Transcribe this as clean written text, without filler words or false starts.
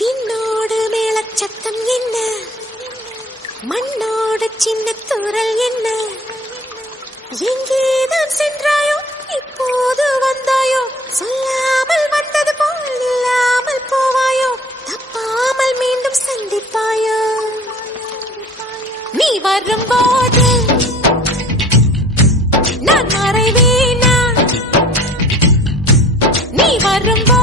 விண்ணோடு மேளச்சத்தம் என்ன, மண்ணோடு சின்ன தூரல் என்ன, எங்கேதான் சென்றாயோ இப்போது வந்தாயோ, சொல்லாமல் வந்தது போல் இல்லாமல் போவாயோ, தப்பாமல் மீண்டும் சந்திப்பாயோ. நீ வரும்போது நான் மறைவேனா, நீ வரும்போது